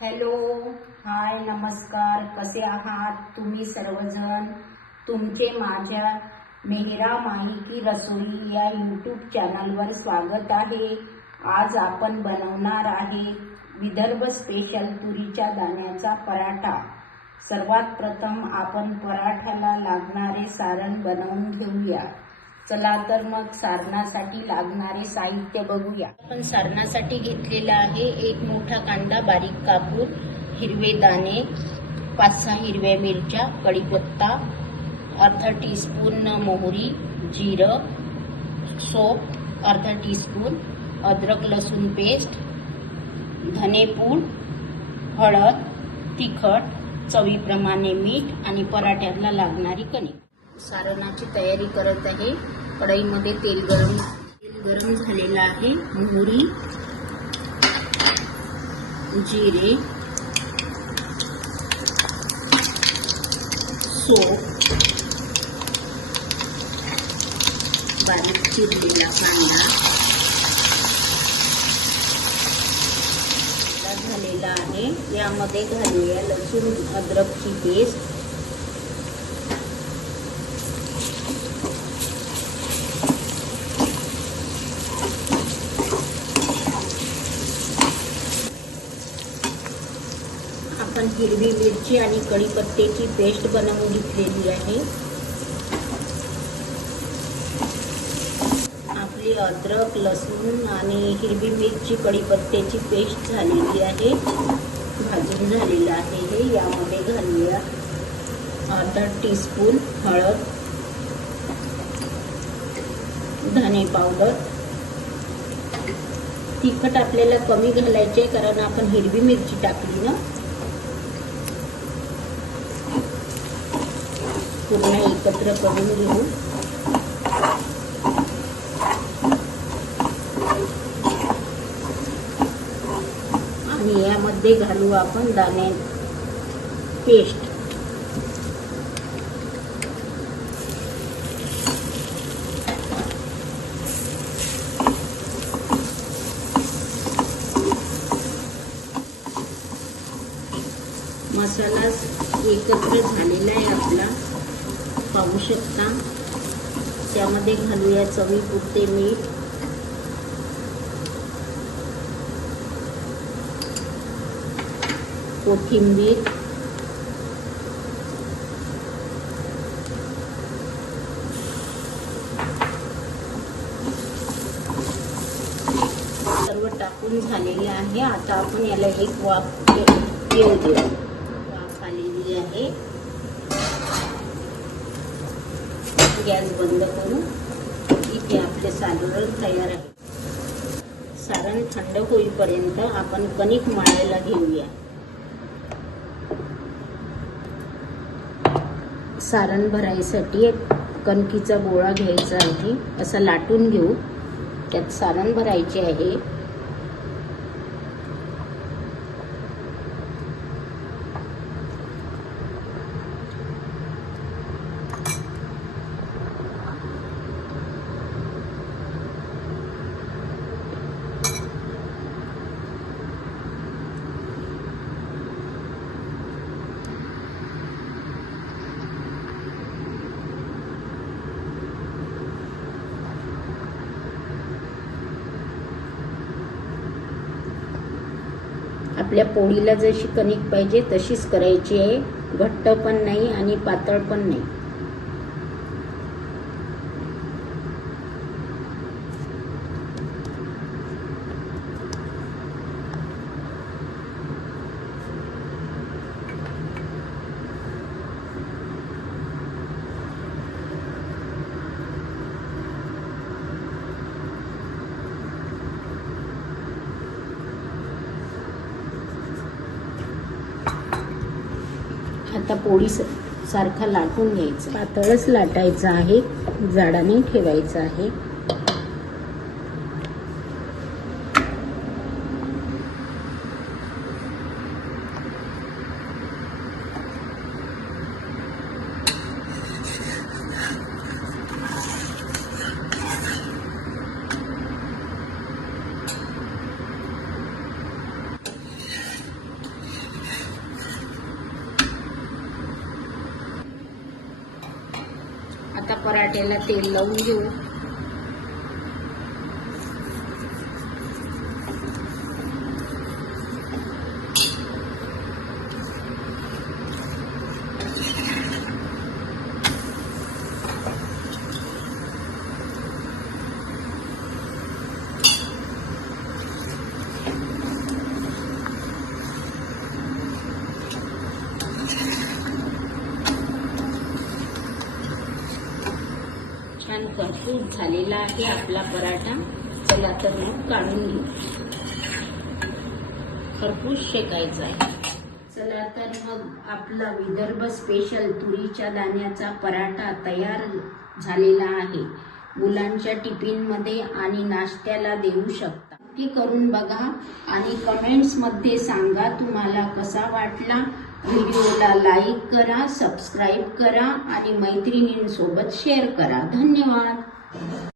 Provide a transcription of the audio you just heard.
Hello, हाय, नमस्कार. कसे आहात तुम्ही सर्वजण? तुमचे माझ्या मेहरा माही की रसोई या यूट्यूब चॅनलवर स्वागत आहे. आज आपण बनवणार आहे विदर्भ स्पेशल तुरीच्या दाण्याचा पराठा. सर्वात प्रथम आपण पराठ्याला लागणारे सारण बनवून घेऊया. चला तर मग सारणासाठी लागणारे साहित्य बघूया. आपण सारणासाठी घेतलेला आहे एक मोठा कांदा बारीक कापून, हिरवे दाणे, 5-6 हिरव्या मिरच्या, कढीपत्ता, अर्धा टीस्पून मोहरी, जिरं, सोप, अर्धा टीस्पून, अद्रक लसूण पेस्ट, धनेपूड, हळद, तिखट, चवीप्रमाणे मीठ आणि पराठ्याला लागणारी कणिक. सारणाची तयारी करत आहे. कढईमध्ये तेल गरम झालेलं आहे. मोहरी, जिरे, सोप, बारीक चिरलेला कांदा झालेला आहे. यामध्ये घालूया लसूण अद्रकची पेस्ट, आपण हिरवी मिरची आणि कढीपत्त्याची पेस्ट बनवून घेतलेली आहे. आपली अद्रक लसूण आणि हिरवी मिरची कढीपत्त्याची पेस्ट झालेली आहे, भाजून झालेलं आहे. हे यामध्ये घालूया अर्धा टीस्पून हळद, धने पावडर. तिखट आपल्याला कमी घालायचे कारण आपण हिरवी मिरची टाकली ना. पूर्ण एकत्र करून घेऊ. आणि यामध्ये घालू आपण दाणे पेस्ट. मसाला एकत्र झालेला आहे आपला, पाहू शकता. त्यामध्ये घालूया चवीपुरते मीठ, कोथिंबीर, सर्व टाकून झालेले आहे. आता आपण याला एक वाफ येऊ देऊ. वाफ आलेली आहे. गॅस बंद करू. इथे आपले सारण तयार आहे. सारण थंड होईपर्यंत आपण कणिक मळायला घेऊया. सारण भरायसाठी कणकीचा गोळा घ्यायचा आहे. असा लाटून घेऊ. त्यात सारण भरायचे आहे. आपल्या पोळीला जशी कणिक पाहिजे तशीच करायची आहे. घट्ट पण नाही आणि पातळ पण नाही. आता पोळी सारखा लाटून घ्यायचा. पातळच लाटायचा आहे, जाडाने ठेवायचा आहे. पराठ्याला तेल लावून घेऊ. छान खरपूस झालेला आहे आपला पराठा. चला तर मग काढून घेऊ. खरपूस शेकायचा आहे. चला तर मग आपला विदर्भ स्पेशल तुरीच्या दाण्याचा पराठा तयार झालेला आहे. मुलांच्या टिफिनमध्ये आणि नाश्त्याला देऊ शकता. नक्की करून बघा आणि कमेंट्स मध्ये सांगा तुम्हाला कसा वाटला. व्हिडिओला लाईक करा, सबस्क्राईब करा आणि मैत्रिणींसोबत शेअर करा. धन्यवाद.